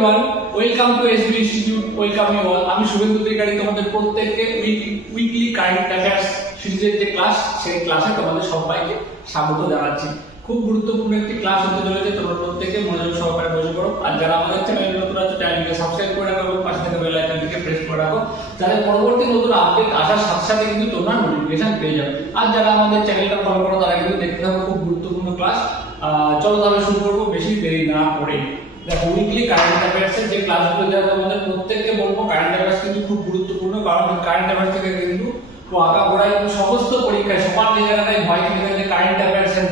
Everyone, welcome to SB institute. Welcome you all. আমি শুভেন্দু ত্রিকারি তোমাদের প্রত্যেককে উইকলি কারেন্ট অ্যাফেয়ার্স সিরিজের যে ক্লাস, সেই ক্লাসে তোমাদের সবাইকে স্বাগত জানাচ্ছি। খুব গুরুত্বপূর্ণ একটি ক্লাস হতে চলেছে, তোমরা প্রত্যেকে মনোযোগ সহকারে বসে পড়ো। আর যারা আমাদের চ্যানেলে নতুন আছে, চ্যানেলটিকে সাবস্ক্রাইব করে রাখো এবং পাশে থাকা বেল আইকনটিকে প্রেস করে রাখো, যাতে পরবর্তী নতুন আপডেট আসার সাথে সাথে কিন্তু তোমরা নোটিফিকেশন পেয়ে যাবে। আর যারা আমাদের চ্যানেলটা ফলো করো তারা কিন্তু দেখতে থাকো খুব গুরুত্বপূর্ণ ক্লাস। চলো তাহলে শুরু করবো বেশি দেরি না করে। দেখো, উইকলি কারেন্ট অ্যাফেয়ার্সের যে ক্লাসগুলো দেওয়া তোমাদের প্রত্যেককে বলবো, কারেন্ট অ্যাফেয়ার্স কিন্তু খুব গুরুত্বপূর্ণ, কারণ কারেন্ট অ্যাফেয়ার্স থেকে কিন্তু আগাগোড়াই সমস্ত পরীক্ষায় সবার যে জায়গাটায় ভয় থেকে থাকে যে কারেন্ট অ্যাফেয়ার্স এর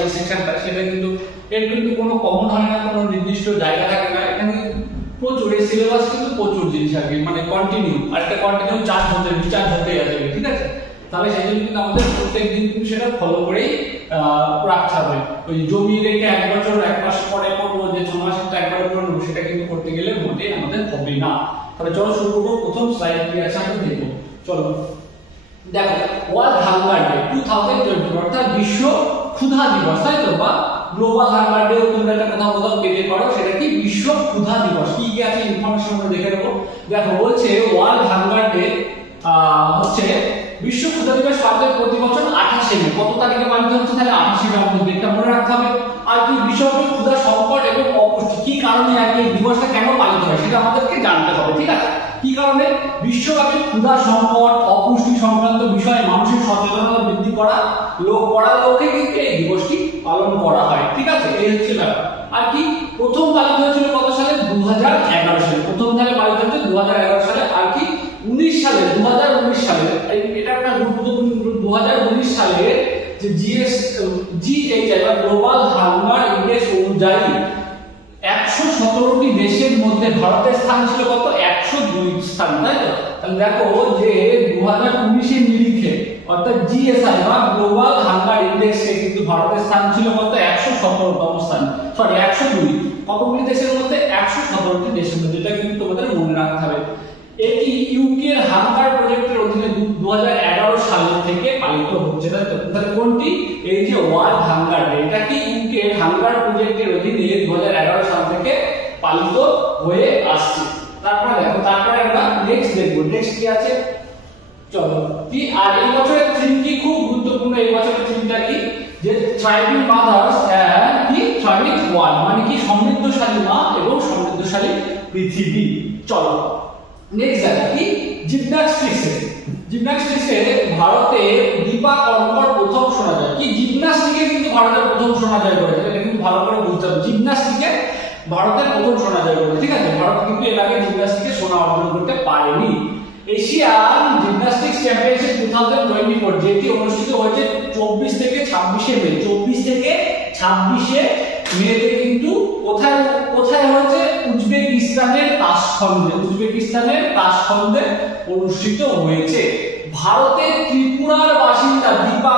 যে সেকশনটা, সেটা কিন্তু এর কিন্তু কোনো কমন হয় না, কোনো নির্দিষ্ট জায়গা থাকে না। এখানে প্রচুর এই সিলেবাস কিন্তু প্রচুর জিনিস আর কি, মানে কন্টিনিউ আর একটা কন্টিনিউ চার্জ হতে রিচার্জ হতে যাবে, ঠিক আছে? তাহলে সেই জন্য কিন্তু আমাদের প্রত্যেকদিন কিন্তু সেটা ফলো করেই রাখতে হবে। ওই জমি রেখে এক বছর এক মাস পরে করবো, যে 6 মাসের একবার করে নেবো, সেটা কিন্তু করতে গেলে মোটেই আমাদের হবে না। তাহলে চলো শুরু করবো। প্রথম স্লাইড কি আছে আমরা দেখবো, চলো। দেখো, ওয়ার্ল্ড হাঙ্গার ডে 2020, অর্থাৎ বিশ্ব ক্ষুধা দিবস, তাই তো? বা গ্লোবাল হাঙ্গার ডে তোমরা একটা কোথাও পেতে পারো, সেটা কি বিশ্ব ক্ষুধা দিবস। কি কি আছে ইনফরমেশন আমরা দেখে নেবো। দেখো, বলছে ওয়ার্ল্ড হাঙ্গার ডে হচ্ছে বিশ্ব ক্ষুধা দিবস পালিত প্রতি বছর 28শে মে। কত তারিখে পালিত হচ্ছে? তাহলে 28শে মে আমাদের ডেটটা মনে রাখতে হবে। আর কি বিশ্বব্যাপী ক্ষুধা সংকট এবং অপুষ্টি, কি কারণে আর এই দিবসটা কেন পালিত হয় সেটা আমাদেরকে জানতে হবে, ঠিক আছে? কি কারণে বিশ্বব্যাপী ক্ষুধা সংকট অপুষ্টি সংক্রান্ত বিষয়ে মানুষের সচেতনতা বৃদ্ধি করা করার লক্ষ্যে কিন্তু এই দিবসটি পালন করা হয়, ঠিক আছে? এই হচ্ছে ব্যাপার। আর কি প্রথম পালিত হয়েছিল কত সালে? 2011 সালে। প্রথম সালে পালিত হয়েছে 2011 সালে। আর কি 2019 সালে এটা একটা গুরুত্বপূর্ণ, 2019 সালে যে জিএইচআই বা গ্লোবাল হাঙ্গার ইন্ডেক্স অনুযায়ী 117টি দেশের মধ্যে ভারতের স্থান ছিল কত? 102 স্থান, তাই তো? তাহলে দেখো যে 2019 এর নিরিখে, অর্থাৎ জিএসআই বা গ্লোবাল হাঙ্গার ইন্ডেক্সে কিন্তু ভারতের স্থান ছিল কত? 117তম স্থান, সরি 102। কতগুলি দেশের মধ্যে? 117টি দেশের মধ্যে। এটা কিন্তু তোমাদের মনে রাখতে হবে। এটি ইউকে এর হাঙ্গার প্রজেক্টের অধীনে 2011 সাল থেকে পালিত হচ্ছে, তাই তো? তাহলে কোনটি? এই যে ওয়ার্ল্ড হাঙ্গার ডে, এটা কি ইউকে এর হাঙ্গার প্রজেক্টের অধীনে 2011 সাল থেকে পালিত হয়ে আসছে। তারপরে দেখো, তারপরে আমরা নেক্সট দেখবো। নেক্সট কি আছে, চলো। কি আর এই বছরের থিম কি? খুব গুরুত্বপূর্ণ। এই বছরের থিমটা কি? যে থ্রাইভিং মাদার্স এন্ড কি থ্রাইভিং ওয়ার্ল্ড, মানে কি সমৃদ্ধশালী মা এবং সমৃদ্ধশালী পৃথিবী। চলো নেক্সট দেখো, কি জিমন্যাস্টিক্সে ভারতে দীপা কর্মকার প্রথম শোনা যায়। কি জিমন্যাস্টিকে কিন্তু ভারতের প্রথম শোনা যায় করে, এটা কিন্তু ভালো করে বুঝতে হবে। জিমন্যাস্টিকে ভারতের প্রথম শোনা যায় করে, ঠিক আছে? ভারত কিন্তু এর আগে জিমন্যাস্টিকে সোনা অর্জন করতে পারেনি। এশিয়ান জিমন্যাস্টিক্স চ্যাম্পিয়নশিপ 2024, যেটি অনুষ্ঠিত হয়েছে 24 থেকে 26শে মে। 24 থেকে 26শে মেতে কিন্তু কোথায় হয়েছে? উজবেকিস্তানের তাশখন্দে অনুষ্ঠিত হয়েছে। ভারতের ত্রিপুরার বাসিন্দা দীপা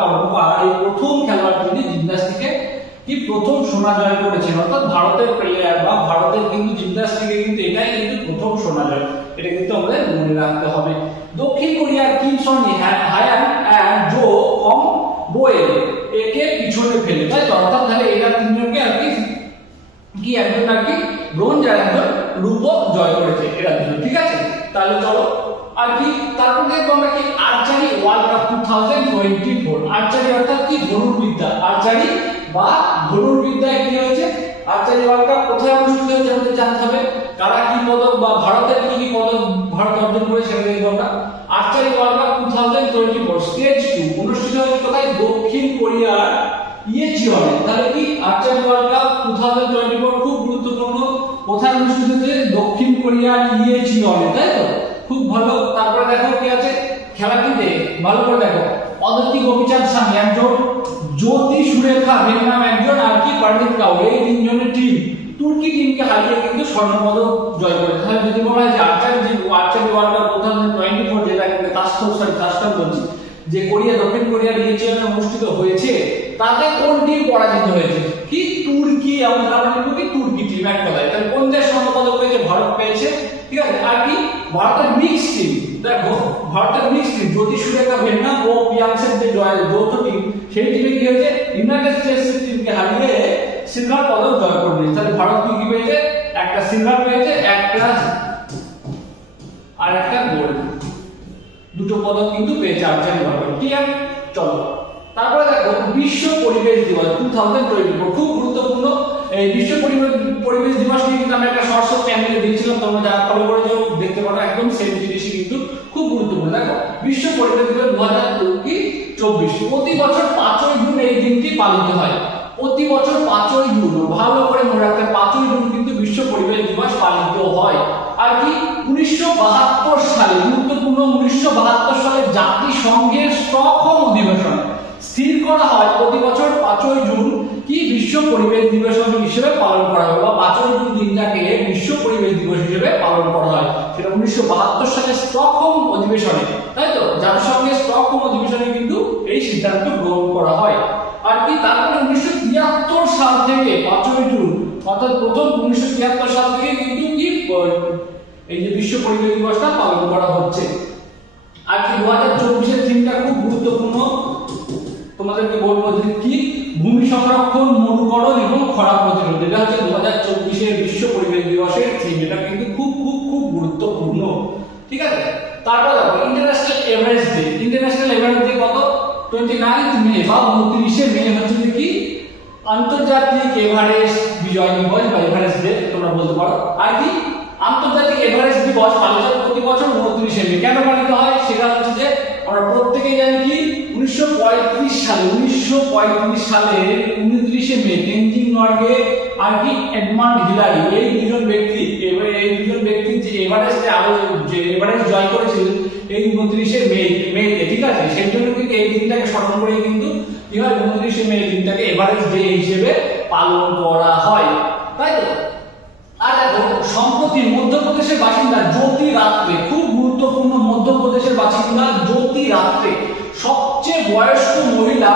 কর্মকার এই প্রথম খেলোয়াড়, যিনি জিমন্যাস্টিকে কি প্রথম সোনা জয় করেছেন, অর্থাৎ ভারতের প্লেয়ার বা ভারতের কিন্তু জিমন্যাস্টিকে কিন্তু এটাই কিন্তু প্রথম সোনা জয়। এটা কিন্তু আমাদের মনে রাখতে হবে। দক্ষিণ কোরিয়ার Kim Son Hyan and Jo Kong Boel একে পিছনে ফেলে, তাই তো? অর্থাৎ তাহলে এরা তিনজনকে আর কি একজন আর কি ব্রোঞ্জ আর একজন রূপ জয় করেছে এরা দুজন, ঠিক আছে? তাহলে চলো আর কি তারপর দেখবো আমরা কি আর্চারি ওয়ার্ল্ড কাপ 2024। আর্চারি অর্থাৎ কি ধনুর্বিদ্যা, আর্চারি বা ধনুর্বিদ্যায় কি হয়েছে? আর্চারি ওয়ার্ল্ড কাপ কোথায় অনুষ্ঠিত হয়েছে আমাদের জানতে হবে। কারা কি পদক বা ভারতের কি পদক ভারত অর্জন করে সেটা দেখবো আমরা। আর্চারি ওয়ার্ল্ড কাপ 2024 স্টেজ 2 অনুষ্ঠিত হয়েছে কোথায়? দক্ষিণ কোরিয়ার ইয়েচিওনে। তাহলে কি আর্চারি ওয়ার্ল্ড কাপ 2024 খুব গুরুত্বপূর্ণ। কোথায় অনুষ্ঠিত হয়েছে? দক্ষিণ কোরিয়ার ইয়েচিওনে, তাই তো? খুব ভালো। তারপরে দেখো কি আছে খেলাটিতে, ভালো করে দেখো। অদিতি গোপীচাঁদ স্বামী একজন, জ্যোতি সুরেখা বেগম একজন, আর কি পারমিত কাউর, এই তিনজনের টিম তুর্কি টিমকে হারিয়ে কিন্তু স্বর্ণপদক জয় করে। তাহলে যদি বলা হয় যে আর্চারি ওয়ার্ল্ড কাপ 2024, যেটা কিন্তু তাশখন্দ বলছি, যে দক্ষিণ কোরিয়ার ইয়েচিওনে অনুষ্ঠিত হয়েছে, তাতে কোন টিম পরাজিত হয়েছে? কি তুর্কি। আমরা লিখবো কি তুর্কি টিম, এক কথায়। তাহলে কোন দেশ স্বর্ণপদক পেয়েছে? ভারত পেয়েছে, ঠিক আছে? আর কি ভারতের মিক্স টিম, দেখো ভারতের মিক্স টিম জ্যোতি সুরেখা ভেন্না ও পিয়াংসের যে যৌথ টিম, সেই টিমে কি হয়েছে? ইউনাইটেড স্টেটস টিমকে হারিয়ে সিলভার পদক জয় করে নিয়েছে। তাহলে ভারত কি পেয়েছে, একটা সিলভার পেয়েছে, একটা আর একটা গোল্ড, দুটো পদক কিন্তু পেয়েছে আর্চারি ভারত। ঠিক আছে, চলো তারপরে দেখো বিশ্ব পরিবেশ দিবস 2024 খুব গুরুত্বপূর্ণ। এই বিশ্ব পরিবেশ দিবস নিয়ে কিন্তু আমরা একটা শর্টস চ্যানেলে দিয়েছিলাম, তোমরা যারা ফলো করেছো দেখতে পারো, একদম সেম জিনিসই কিন্তু খুব গুরুত্বপূর্ণ। দেখো বিশ্ব পরিবেশ দিবস 2024 প্রতি বছর 5ই জুন এই দিনটি পালিত হয়। প্রতি বছর 5ই জুন, ভালো করে মনে রাখতে, 5ই জুন কিন্তু বিশ্ব পরিবেশ দিবস পালিত হয়। আর কি 1972 সালে, গুরুত্বপূর্ণ, 1972 সালে জাতিসংঘের স্টকহোম অধিবেশনে স্থির করা হয় প্রতি বছর 5ই জুন কি বিশ্ব পরিবেশ দিবস হিসেবে পালন করা হবে, বা 5ই জুন দিনটাকে বিশ্ব পরিবেশ দিবস হিসেবে পালন করা হয়। সেটা 1972 সালে স্টকহোম অধিবেশনে, তাই তো, জাতিসংঘের স্টকহোম অধিবেশনে কিন্তু এই সিদ্ধান্ত গ্রহণ করা হয়। আর কি তারপরে 1973 সাল থেকে 5ই জুন, অর্থাৎ প্রথম 1973 সাল থেকে কিন্তু কি এই যে বিশ্ব পরিবেশ দিবসটা পালন করা হচ্ছে। আর কি 2024 এর থিমটা খুব গুরুত্বপূর্ণ, তোমাদেরকে বলবো যে কি ভূমি সংরক্ষণ, মরুকরণ এবং খরা প্রতিরোধ, এটা হচ্ছে 2024 এর বিশ্ব পরিবেশ দিবসের থিম। এটা কিন্তু খুব খুব খুব গুরুত্বপূর্ণ। ঠিক আছে, তারপর দেখো international Everest day. International Everest day কত, 29 মে বা 29 মে হচ্ছে যে কি আন্তর্জাতিক এভারেস্ট বিজয় দিবস বা এভারেস্ট ডে তোমরা বলতে পারো। আর কি আন্তর্জাতিক এভারেস্ট দিবস পালিত হয় প্রতি বছর 29 মে। কেন পালিত হয়, সেটা হচ্ছে যে আমরা প্রত্যেকেই জানি কি 1935 সালে 29 মে তেনজিং নরগে আর কি এডমান্ড হিলারি, এই দুজন ব্যক্তি যে এভারেস্ট জয় করেছিলেন এই 29 মে, ঠিক আছে, সেই জন্য কিন্তু এই দিনটাকে স্মরণ করে কিন্তু কি হয় 29 মে দিনটাকে এভারেস্ট ডে হিসেবে পালন করা হয়, তাই তো। আর দেখো সম্প্রতি মধ্যপ্রদেশের বাসিন্দা জ্যোতি রাত্রে, খুব গুরুত্বপূর্ণ, মধ্যপ্রদেশের বাসিন্দা জ্যোতি রাত্রে সবচেয়ে বয়স্ক মহিলা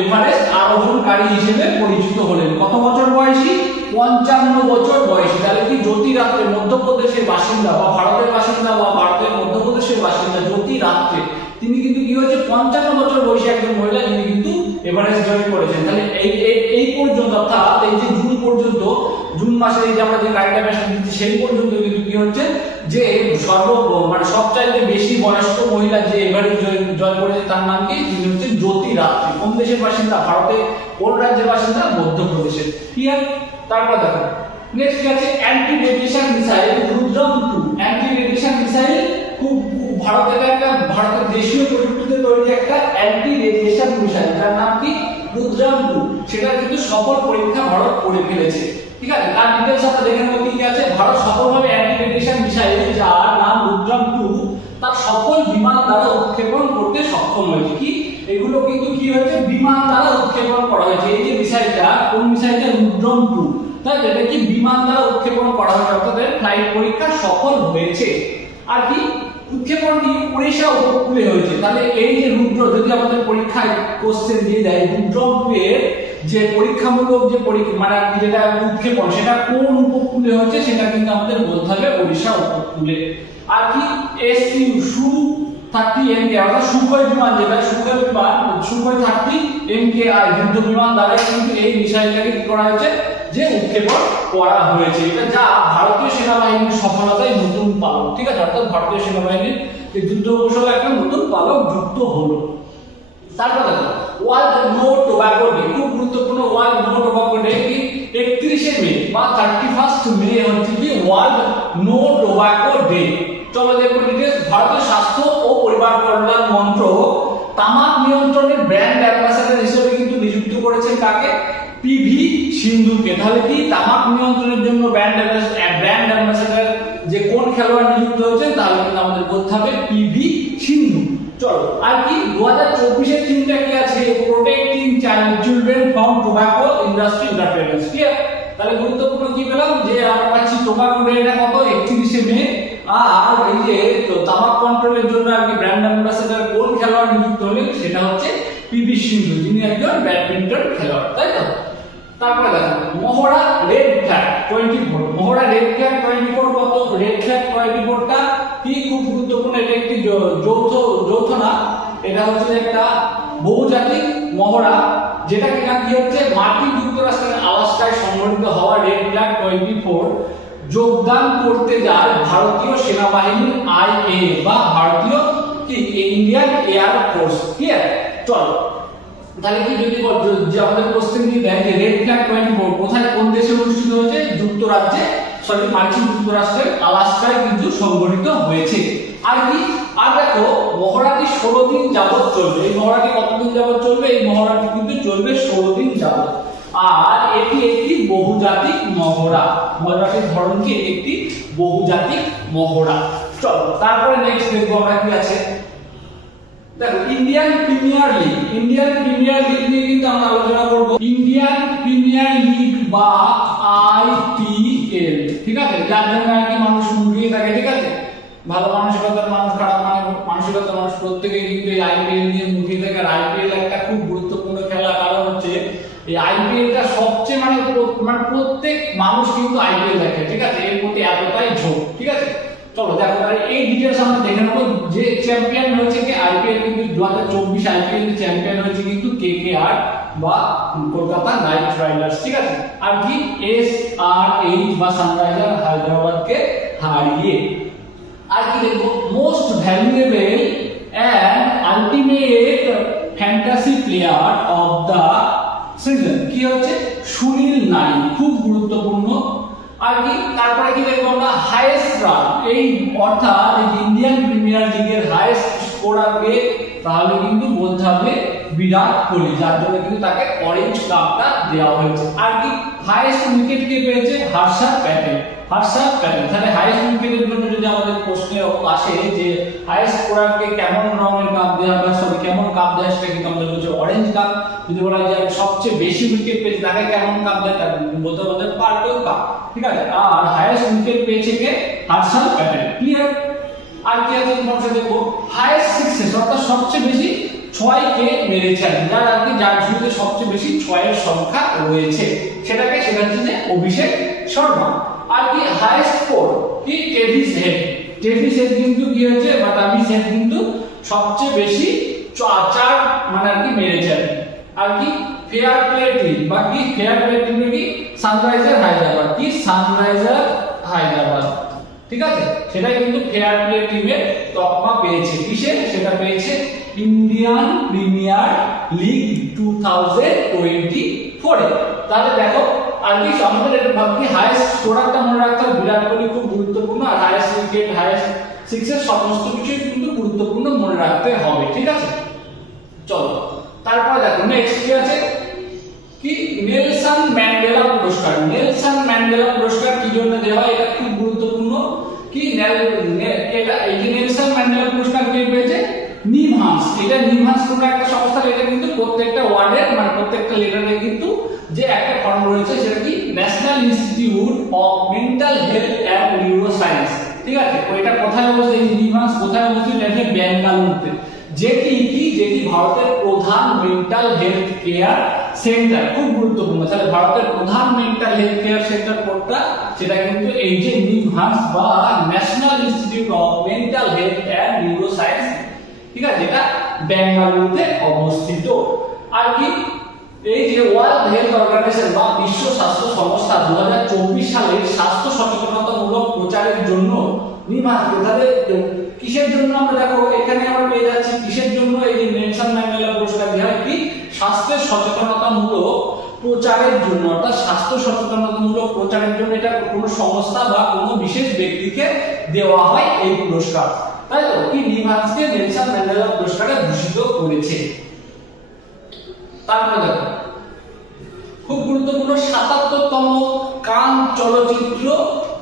এভারেস্ট আরোহণকারী হিসেবে পরিচিত হলেন। কত বছর বয়সী, 55 বছর বয়সী। তাহলে কি জ্যোতি রাত্রে মধ্যপ্রদেশের বাসিন্দা বা ভারতের বাসিন্দা বা ভারতের মধ্যপ্রদেশের বাসিন্দা জ্যোতি রাত্রে, তিনি কিন্তু কি হয়েছে 55 বছর বয়সী একজন মহিলা, যিনি কিন্তু এভারেস্ট জয় করেছেন। তাহলে এই পর্যন্ত, অর্থাৎ এই যে জুন পর্যন্ত, জুন মাসে এই যে আমরা যে কারেন্ট অ্যাফেয়ার্স দিচ্ছি সেই পর্যন্ত কিন্তু কি হচ্ছে যে সবচাইতে বেশি বয়স্ক মহিলা যে এভারেস্ট জয় করেছে তার নাম কি, তিনি হচ্ছে জ্যোতি রাত্রে। কোন দেশের বাসিন্দা, ভারতের কোন রাজ্যের বাসিন্দা, মধ্যপ্রদেশের। ক্লিয়ার, তারপর দেখো নেক্সট আছে anti radiation missile Rudram 2। Anti radiation missile খুব ভারতের দেশীয় প্রযুক্তিতে তৈরি একটা অ্যান্টি রেডিয়েশন মিসাইল, যার নাম কি রুদ্রম 2। সেটা কিন্তু সফল পরীক্ষা ভারত করে ফেলেছে। ঠিক আছে, তার ডিটেইলস আমরা দেখে নেব কি আছে। ভারত সফলভাবে অ্যান্টি রেডিয়েশন মিসাইল, যার নাম রুদ্রম 2, তার সকল বিমান দ্বারা উৎক্ষেপণ করতে সক্ষম হয়েছে। কি এগুলো কিন্তু কি হয়েছে, বিমান দ্বারা উৎক্ষেপণ করা হয়েছে। এই যে মিসাইলটা, কোন মিসাইলটা, রুদ্রম 2, তাই এটা কি বিমান দ্বারা উৎক্ষেপণ করা হয়েছে, অর্থাৎ ফ্লাইট পরীক্ষা সফল হয়েছে। আর কি উৎক্ষেপণটি ওড়িশা উপকূলে হয়েছে। তাহলে এই যে রুদ্র, যদি আমাদের পরীক্ষায় কোশ্চেন দিয়ে দেয় রুদ্রম 2 এর যে পরীক্ষামূলক যে মানে যেটা উৎক্ষেপণ, সেটা কোন উপকূলে হয়েছে, সেটা কিন্তু আমাদের বলতে হবে ওড়িশা উপকূলে। আর কি Su-30 MK, অর্থাৎ সুখোই বিমান, যেটা সুখোই 30 MKI যুদ্ধ বিমান দ্বারা কিন্তু এই মিসাইলটাকে কি করা হয়েছে, যে উৎক্ষেপণ করা হয়েছে। এটা যা ভারতীয় সেনাবাহিনীর সফলতায় নতুন পালক। ঠিক আছে, অর্থাৎ ভারতীয় সেনাবাহিনীর এই যুদ্ধ কৌশলে একটা নতুন পালক যুক্ত হলো। তারপর দেখো ওয়ার্ল্ড নো টোব্যাকো ডে, খুব গুরুত্বপূর্ণ। ওয়ার্ল্ড নো টোব্যাকো ডে কি 31 মে বা 31 মে হচ্ছে কি ওয়ার্ল্ড নো টোব্যাকো ডে। চলো দেখো ডিটেইলস। ভারতের স্বাস্থ্য ও পরিবার কল্যাণ মন্ত্রক তামাক নিয়ন্ত্রণের ব্র্যান্ড অ্যাম্বাসেডর হিসেবে কিন্তু নিযুক্ত করেছেন কাকে, পিভি সিন্ধুকে। তাহলে কি তামাক নিয়ন্ত্রণের জন্য ব্র্যান্ড অ্যাম্বাসেডর যে কোন খেলোয়াড় নিযুক্ত হয়েছেন, তাহলে কিন্তু আমাদের বলতে হবে পিভি সিন্ধু। চলো, আর কি 2024 এর থিমটা কি আছে, protecting children from tobacco industry interference. Clear, তাহলে গুরুত্বপূর্ণ কি পেলাম, যে আমরা পাচ্ছি টোব্যাকো ডেটা কত 31 মে। আর এই যে তামাক কন্ট্রোলের জন্য আর কি ব্র্যান্ড অ্যাম্বাসেডর কোন খেলোয়াড় নিযুক্ত হলেন, সেটা হচ্ছে পিভি সিন্ধু, যিনি একজন ব্যাডমিন্টন খেলোয়াড়, তাই তো। তারপরে দেখো মহড়া রেড ফ্ল্যাগ 24। মহড়া রেড ফ্ল্যাগ 24 কত, রেড ফ্ল্যাগ 24টা কি খুব গুরুত্বপূর্ণ। এটা একটি যৌথ না, এটা হচ্ছে একটা বহুজাতিক মহড়া, যেটা কিনা কি হচ্ছে মার্কিন যুক্তরাষ্ট্রের আলাস্কায় সংঘটিত হওয়া রেড ফ্ল্যাগ 24 যোগদান করতে যায় ভারতীয় সেনাবাহিনীর IA বা ভারতীয় কি ইন্ডিয়ান এয়ার ফোর্স। ক্লিয়ার? চলো তাহলে কি যদি যে আমাদের কোশ্চেন দিয়ে দেয় যে রেড ফ্ল্যাগ 24 কোথায় কোন দেশে অনুষ্ঠিত হয়েছে, যুক্তরাজ্যে মার্কিন যুক্তরাষ্ট্রের আলাস্কায় কিন্তু সংঘটিত হয়েছে। আর কি আর দেখো মহড়াটি 16 দিন যাবত চলবে। এই মহড়াটি কতদিন যাবত চলবে? এই মহড়াটি কিন্তু চলবে 16 দিন যাবত। আর এটি একটি বহুজাতিক মহড়া। মহড়াটির ধরন কি? একটি বহুজাতিক মহড়া। চলো তারপরে নেক্সট দেখবো আমরা কি আছে। দেখো Indian premier league, Indian premier league নিয়ে কিন্তু আমরা আলোচনা করব। ইন্ডিয়ান প্রিমিয়ার লিগ বা IPL, ঠিক আছে, যার জন্য আর কি মানুষ মুখিয়ে থাকে, ঠিক আছে, ভালো মানসিকতার মানুষ, খারাপ মানসিকতার মানুষ প্রত্যেকেই কিন্তু এই IPL নিয়ে মুখিয়ে থাকে। আর IPL একটা খুব গুরুত্বপূর্ণ খেলা, কারণ হচ্ছে এই IPLটা সবচেয়ে মানে প্রত্যেক মানুষ কিন্তু IPL দেখে, ঠিক আছে, এর প্রতি এতটাই ঝোঁক, ঠিক আছে। চলো দেখো এই ডিটেইলস আমরা দেখে নেব। যে চ্যাম্পিয়ন হয়েছে কি IPL কিন্তু 2024 IPL এর চ্যাম্পিয়ন হয়েছে কিন্তু KKR বা কলকাতা নাইট রাইডার্স, ঠিক আছে। আর কি SRH বা সানরাইজার হায়দ্রাবাদকে হারিয়ে। আর কি দেখবো most valuable and ultimate fantasy player of the season কি হচ্ছে? সুনীল নারিন, খুব গুরুত্বপূর্ণ। আর কি তারপরে কি দেখবো আমরা হাইয়েস্ট রান, এই অর্থাৎ ইন্ডিয়ান প্রিমিয়ার লিগের হাইয়েস্ট স্কোরারকে, তাহলে কিন্তু বলতে হবে বিরাট কোহলি, যার জন্য কিন্তু তাকে অরেঞ্জ কাপটা দেওয়া হয়েছে। আর কি হাইয়েস্ট উইকেট কে পেয়েছে? হর্ষদ প্যাটেল, হর্ষদ প্যাটেল। তাহলে হাইয়েস্ট উইকেটের জন্য যদি আমাদের প্রশ্নে আসে যে হাইয়েস্ট স্কোরারকে কেমন রঙের কাপ দেওয়া হবে, সরি কেমন কাপ দেওয়া, সেটা কিন্তু আমাদের বলছে অরেঞ্জ কাপ। যদি বলা যায় সবচেয়ে বেশি উইকেট পেয়েছে তাকে কেমন কাপ দেয়, তাকে বলতে হবে পার্পল কাপ, ঠিক আছে। আর হাইয়েস্ট উইকেট পেয়েছে কে? হর্ষদ প্যাটেল। ক্লিয়ার? আর কি আছে ইনফরমেশন দেখবো। হাইয়েস্ট সিক্সেস অর্থাৎ সবচেয়ে বেশি 6 কে মেরেছেন, যার আর কি যার শুরুতে সবচেয়ে বেশি 6 এর সংখ্যা রয়েছে, সেটা হচ্ছে যে অভিষেক শর্মা। আর কি হাইয়েস্ট স্কোর কি? ট্রেভিস হেড, ট্রেভিস হেড কিন্তু কি হয়েছে বা ট্রেভিস হেড কিন্তু সবচেয়ে বেশি 4 মানে আর কি মেরেছেন। আর কি ফেয়ার প্লে টিম বা কি ফেয়ার প্লে টিম কি? সানরাইজার হায়দ্রাবাদ, কি সানরাইজার হায়দ্রাবাদ, ঠিক আছে, সেটা কিন্তু ফেয়ার প্লে টিমের তকমা পেয়েছে। কিসে? সেটা পেয়েছে ইন্ডিয়ান প্রিমিয়ার লিগ 2024 এ। তাহলে দেখো আর কি আমাদের এটা ভাবছি হাইয়েস্ট স্কোরারটা মনে রাখতে হবে, বিরাট কোহলি খুব গুরুত্বপূর্ণ। আর হাইয়েস্ট উইকেট, হাইয়েস্ট সিক্সেস সমস্ত কিছু কিন্তু গুরুত্বপূর্ণ মনে রাখতে হবে, ঠিক আছে। চলো তারপরে দেখো নেক্সট কি আছে কি? নেলসন ম্যান্ডেলা পুরস্কার। নেলসন ম্যান্ডেলা পুরস্কার কি জন্য দেওয়া হয়? এটা খুব গুরুত্বপূর্ণ। কি এটা এই যে নেলসন ম্যান্ডেলা পুরস্কার কে পেয়েছে? নিমহান্স। এটা নিমহান্স কোন একটা সংস্থা, এটা কিন্তু প্রত্যেকটা ওয়ার্ডের মানে প্রত্যেকটা লেটারে কিন্তু যে একটা ফর্ম রয়েছে, সেটা কি national institute of mental health and neuroscience, ঠিক আছে। এটা কোথায় অবস্থিত? এই নিমহান্স কোথায় অবস্থিত? এটা বেঙ্গালুরুতে, যেটি ভারতের প্রধান মেন্টাল হেলথ কেয়ার সেন্টার। খুব গুরুত্বপূর্ণ। তাহলে ভারতের প্রধান মেন্টাল হেলথ কেয়ার সেন্টার কোনটা? সেটা কিন্তু এই যে নিমহান্স বা national institute of mental health and neuroscience, ঠিক আছে, এটা বেঙ্গালুরুতে অবস্থিত। আর কি এই যে ওয়ার্ল্ড হেলথ অর্গানাইজেশন বা বিশ্ব স্বাস্থ্য সংস্থা 2024 সালের স্বাস্থ্য সচেতনতামূলক প্রচারের জন্য নিমহান্স, তাহলে কিসের জন্য আমরা দেখো এখানে আমরা পেয়ে যাচ্ছি কিসের জন্য এই যে নেলসন ম্যান্ডেলা পুরস্কার দেওয়া হয়? কি স্বাস্থ্যের সচেতনতামূলক প্রচারের জন্য, অর্থাৎ স্বাস্থ্য সচেতনতামূলক প্রচারের জন্য এটা কোনো সংস্থা বা কোনো বিশেষ ব্যক্তিকে দেওয়া হয় এই পুরস্কার, তাই তো। কি নিমহান্সকে নেলসন ম্যান্ডেলা পুরস্কারে ভূষিত করেছে। তারপরে দেখো খুব গুরুত্বপূর্ণ 77তম কান চলচ্চিত্র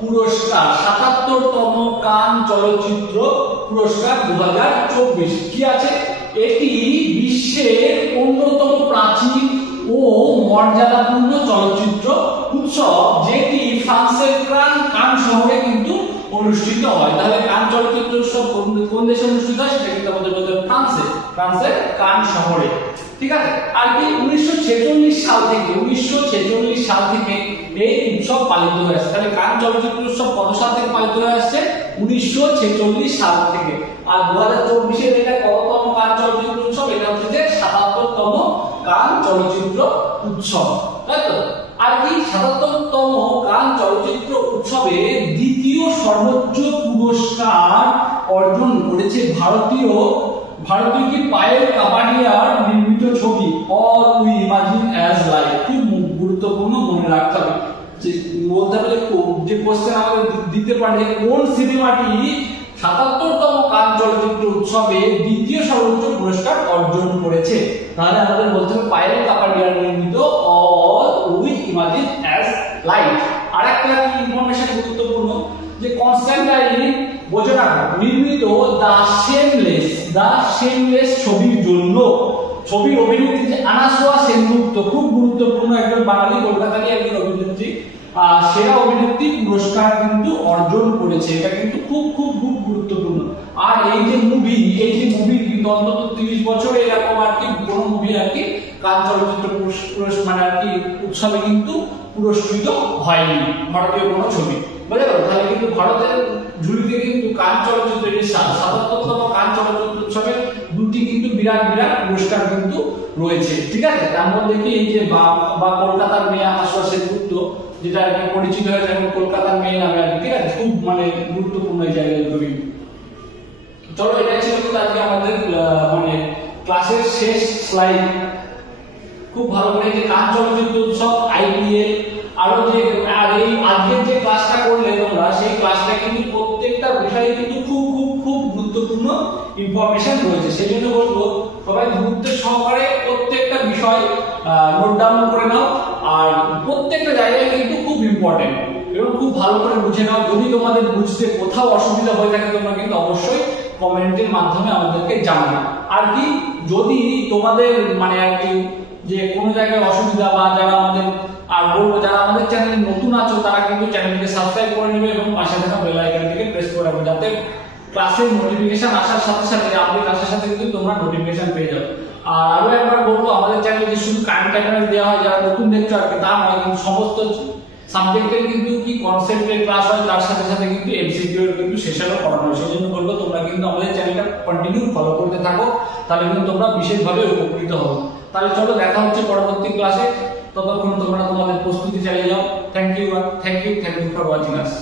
পুরস্কার, 77তম কান চলচ্চিত্র পুরস্কার 2024 কি আছে? এটি বিশ্বের অন্যতম প্রাচীন ও মর্যাদাপূর্ণ চলচ্চিত্র উৎসব, যেটি ফ্রান্সের কান শহরে কিন্তু অনুষ্ঠিত হয়। তাহলে কান চলচ্চিত্র উৎসব কোন দেশে অনুষ্ঠিত হয়? সেটা কিন্তু আমাদের বলতে হবে ফ্রান্সের কান শহরে, ঠিক আছে। আর কি 1946 সাল থেকে এই উৎসব পালিত হয়ে আসছে। তাহলে কান চলচ্চিত্র উৎসব কত সাল থেকে পালিত হয়ে আসছে? 1946 সাল থেকে। আর 2024 এর এটা কততম কান চলচ্চিত্র উৎসব? এটা হচ্ছে যে 77তম কান চলচ্চিত্র উৎসব, তাই তো? আর কি ৭৭তম কান চলচ্চিত্র উৎসবে দ্বিতীয় সর্বোচ্চ পুরস্কার অর্জন করেছে ভারতীয় কি পায়েল কাপাডিয়ার নির্মিত ছবি all we imagine as life. খুব গুরুত্বপূর্ণ, মনে রাখতে হবে যে বলতে হবে যে কোশ্চেন আমাদের দিতে পারে কোন সিনেমাটি ৭৭তম কান চলচ্চিত্র উৎসবে দ্বিতীয় সর্বোচ্চ পুরস্কার অর্জন করেছে। তাহলে আমাদের বলতে হবে পায়েল কাপাডিয়ার নির্মিত all we imagine as life. আরেকটা কি ইনফরমেশন গুরুত্বপূর্ণ যে কনস্ট্যান্টাইন বোজারাগো নির্মিত দ্য শেমলেস ছবির জন্য ছবির অভিনেত্রী যে আনাসোয়া সেনগুপ্ত, খুব গুরুত্বপূর্ণ একজন বাঙালি কলকাতারই একজন অভিনেত্রী, সেরা অভিনেত্রী পুরস্কার কিন্তু অর্জন করেছে। এটা কিন্তু খুব খুব খুব গুরুত্বপূর্ণ। আর এই যে মুভি কিন্তু অন্তত 30 বছরে এরকম আর কি কোনো মুভি আর কি কান চলচ্চিত্র মানে আর কি উৎসবে কিন্তু পুরস্কৃত হয়নি ভারতীয় কোনো ছবি, বুঝতে পারো? তাহলে কিন্তু ভারতের ঝুলিতে কিন্তু কান চলচ্চিত্র ৭৭তম কান চলচ্চিত্র উৎসবে দুটি কিন্তু বিরাট বিরাট পুরস্কার কিন্তু রয়েছে, ঠিক আছে? তার মধ্যে কি এই যে বা কলকাতার মেয়ে আনাসোয়া সেনগুপ্ত, যেটা আর কি পরিচিত হয়েছে এখন কলকাতার মেয়ে নামে আর কি, ঠিক আছে? খুব মানে গুরুত্বপূর্ণ এই জায়গায় ছবি। চলো, এটা ছিল কিন্তু আজকে আমাদের মানে ক্লাসের শেষ স্লাইড। খুব ভালো করে যে কান চলচ্চিত্র উৎসব, আইপিএল, আরো যে এই আজকের যে ক্লাসটা করলে তোমরা, সেই ক্লাসটা কিন্তু প্রত্যেকটা বিষয়ে কিন্তু খুব খুব খুব গুরুত্বপূর্ণ ইনফরমেশন রয়েছে। সেই জন্য বলবো সবাই গুরুত্বের সহকারে প্রত্যেকটা বিষয় নোট ডাউন করে নাও, আর প্রত্যেকটা জায়গায় কিন্তু খুব ইম্পর্টেন্ট এবং খুব ভালো করে বুঝে নাও। যদি তোমাদের বুঝতে কোথাও অসুবিধা হয়ে থাকে তোমরা কিন্তু অবশ্যই কমেন্টের মাধ্যমে আমাদেরকে জানাবে। আর কি যদি তোমাদের মানে আর কি যে কোনো জায়গায় অসুবিধা বা যারা আমাদের, আর বলবো যারা আমাদের চ্যানেলে নতুন আছো তারা কিন্তু চ্যানেলকে সাবস্ক্রাইব করে নেবে এবং পাশে থাকা বেল আইকনটিকে প্রেস করে রাখবে, যাতে ক্লাসের নোটিফিকেশন আসার সাথে সাথে আপডেট আসার সাথে কিন্তু তোমরা নোটিফিকেশন পেয়ে যাবে। আর আরো একবার বলবো, আমাদের চ্যানেলে যে শুধু কারেন্ট অ্যাফেয়ার্স দেওয়া হয় যারা নতুন দেখছো আর কি তা নয়, কিন্তু সমস্ত সাবজেক্টের কিন্তু কি কনসেপ্টের ক্লাস হয়, তার সাথে সাথে কিন্তু এমসিকিউ এর কিন্তু সেশনও করানো হয়। সেই জন্য বলবো তোমরা কিন্তু আমাদের চ্যানেলটা কন্টিনিউ ফলো করতে থাকো, তাহলে কিন্তু তোমরা বিশেষভাবে উপকৃত হবে। তাহলে চলো, দেখা হচ্ছে পরবর্তী ক্লাসে। ততক্ষণ তোমরা তোমাদের প্রস্তুতি চালিয়ে যাও। Thank you for watching us.